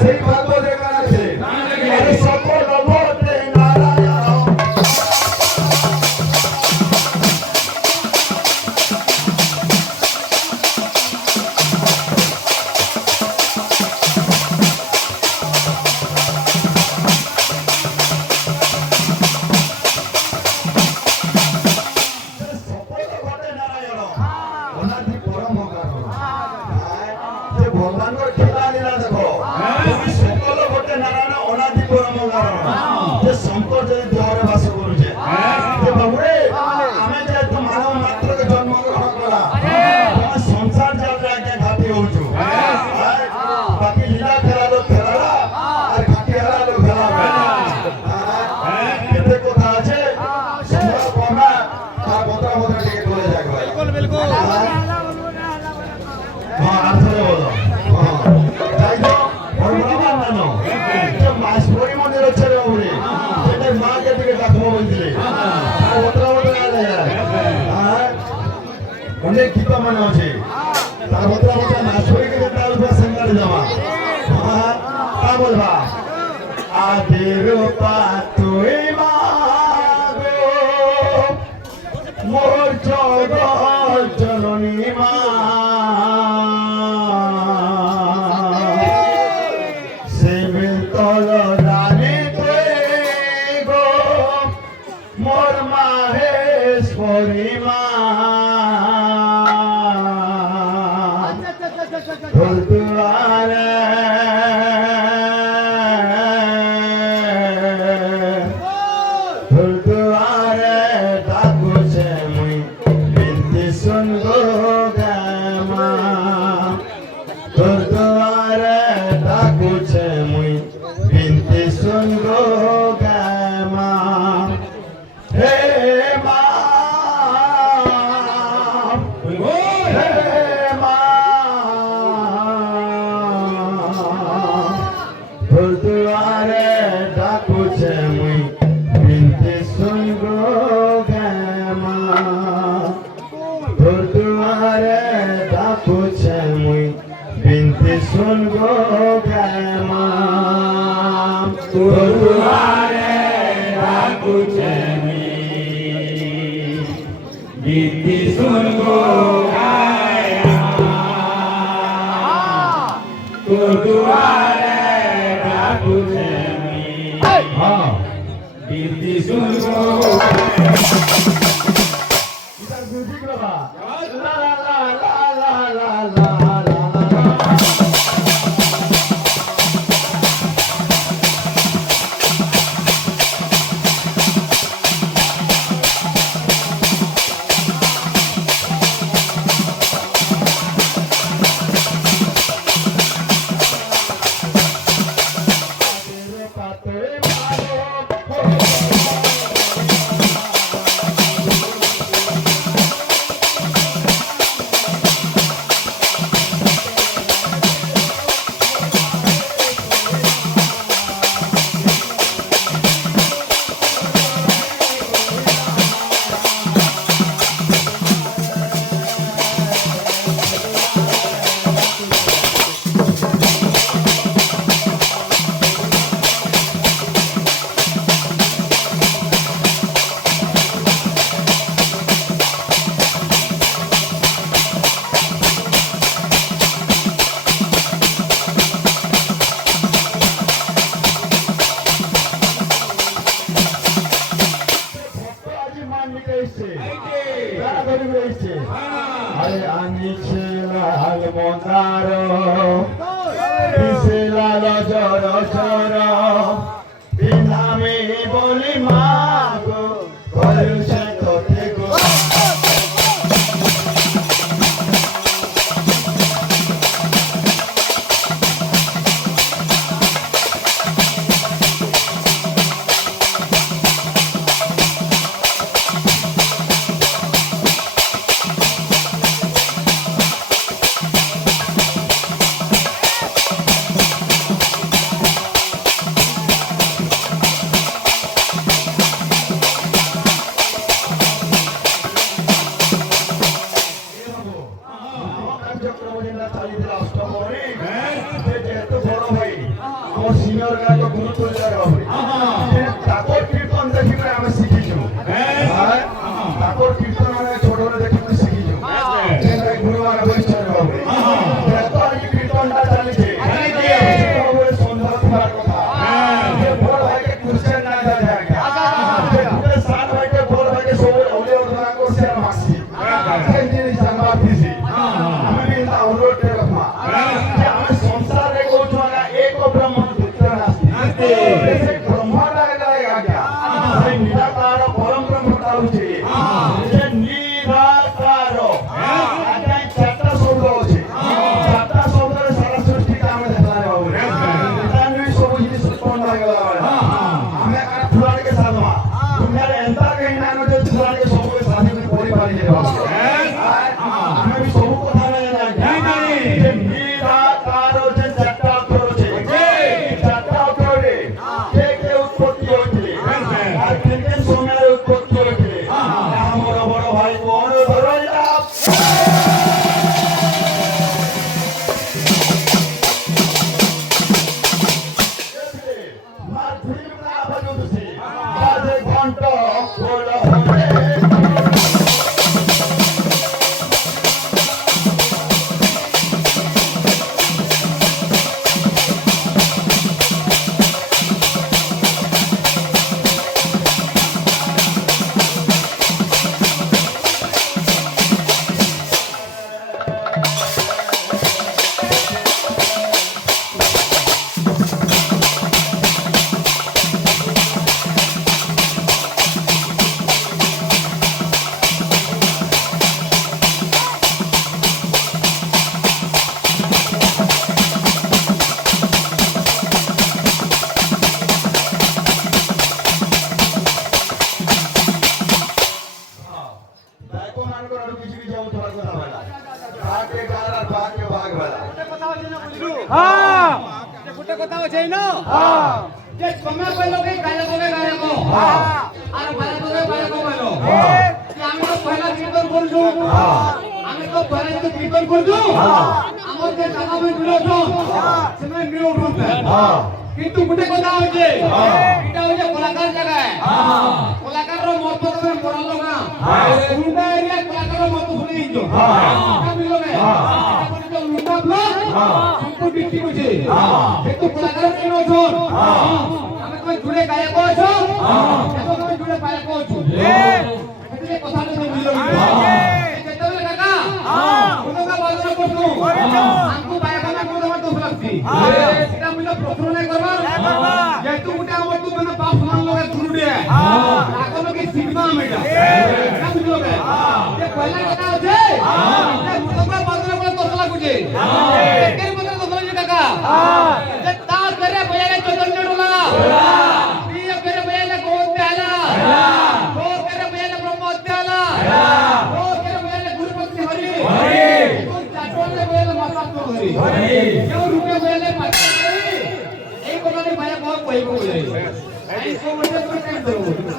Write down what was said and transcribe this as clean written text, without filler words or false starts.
সেই ভাগ্য যেখানে আছে সকল ভোটে নারায়ণ। ভগবানের খেলা লীলা দেখো তুমি সকল ভোটে নারায়ণ অনাদি পরম কারণ যে শঙ্কর যদি দেহরে বাস করুছে যে বাবুরে আমি যে মানব মাত্রকে জন্মগ্রহণ করা তোমার সংসার যাত্রাকে ঘাটি হউছু বাকি লীলা খেলালো খেলালা আর ঘাটি হারালো খেলাবে কেতে কথা আছে তোমরা কমা আর বদরা বদরা টিকে বলে যাবে বিলকুল বিলকুল হ্যাঁ আসলে বলো তাই তো ভগবান জানো যে মাস পরিমণের হচ্ছে রে বাবুরে সেটা মাকে দিকে ডাকবো বলছিলে আর বদরা বদরা অনেক গীতা মানে আছে তার বদরা বদরা মাস পরিকে যেটা আসবে সেঙ্গারে যাওয়া তা বলবা আদের পাতুই মাগো মোর জগৎ জননী মা মোর মাহেশ্বরী মা তোর দুয়ারে তোর দুয়ারে ডাকুছে মুই বিনতি শুনবো গে মা তোর দুয়ারে ডাকুছে মুই বিনতি শুনবো গে মা হে মা হে মা তোর দুয়ারে ডাকুছে মুই বিনতি শুনবো গে মা তোর দুয়ারে ডাকুছে মুই বিনতি শুনবো গে মা তোর দুয়ারে ডাকুছে বিনতি শুনবো তোর দুয়ারে ডাকুছে বিনতি শুনবো ইদার মিউজিক বাবা লা লা লা লা লা লা গায়ক গুরু তুলিয়ার বাবুরে তাকর কীর্তন দেখি করে আমি শিখিছু তাকর কীর্তন মানে ছোটরে দেখি করে শিখিছু যেটা গুরু মানে বৈষ্ণব বাবুরে এত আর কি কীর্তনটা চালিছে বাবুরে সন্ধ্যা তোমার কথা যে বড় ভাইকে কুরসেন না দেয় যে দুটো সাত ভাইকে বড় ভাইকে সবরে ওলে ওঠা করছে আর মাসি সেই জিনিস জানবার দিছি আমি কিন্তু অনুরোধ রাখমা যে আমি সংসারে কইছো না এক ব্রহ্ম দুত্র নাস্তি সেই ব্রহ্মটা লাগা গয়া সেই নিরাকার পরম ব্রহ্মটা হচ্ছে যে নিরাকার আগে চারটা শব্দ আছে চারটা শব্দরে সারা সৃষ্টিটা আমরা দেখলাম বাবু এটা নিয়ে সব জিনিস উৎপন্ন হয়ে গেল আমি একটা পুরাণকে সাধমা দুনিয়ার এন্তা কেই না যে পুরাণকে সবকে সাধি করে পারি যে বাবু আমি भी सब কথা নাই যে নিরাকার যে চারটা অক্ষর আছে চারটা অক্ষরে কে কে উৎপত্তি হয়েছে আর কেন সময়ের উৎপত্তি হয়েছে আমার বড় ভাই বড় ধরাইলা মার ফিল্ম না বাজুছে বাজে ঘন্টা বড় হবে দেখো মান করে আর কিছু কিছু তোমার কথা বলা বাকে গাল আর বাকে ভাগ বলা যে গোটে কথা আছে না যে তুমি কইলো কি গায়ক আর গায়ক বলো যে আমি তো পয়লা কীর্তন করছো আমি তো পয়লা কীর্তন করছো আমার যে টাকা আমি দিলো সেখানে নিয়ে উঠবে কিন্তু গোটে কথা আছে এটা হচ্ছে কলাকার জায়গায় কলাকারর মত তুমি পড়ালো না উল্টা এরিয়া কলাকারর মত শুনে দিছো এটা মিলো না এটা উল্টা ব্লক সম্পূর্ণ ঠিক আছে কিন্তু কলাকার কেন আছো আমি তুমি জুড়ে গায়ক আছো এখন তুমি জুড়ে গায়ক আছো এটা কথাটা তুমি মিলো না যেতবে কাকা কোনকা বাজনা করছো আমকো গায়ক না কোন আমার দোষ লাগছি এটা মিলো প্রশ্ন নাই করবা যেহেতু গোটে আমার তো মানে বাপ মান লগে গুরুডে এখন কি শিখবা আমি এটা বুঝলো কে যে পয়লা কথা আছে যে কোনকা বাজনা করে দোষ লাগুছে একের মধ্যে দোষ লাগুছে কাকা যে তা করে বয়ালে চৈতন্য ডোলা প্রিয় করে বয়ালে গোদ দেলা গো করে বয়ালে ব্রহ্ম দেলা গো করে বয়ালে গুরুপতি হরি কোন চাটলে বয়ালে মাতা হরি কেউ রূপে বয়ালে পাতা এই কথাটি ভাই কইবো বলে এই সব বলতে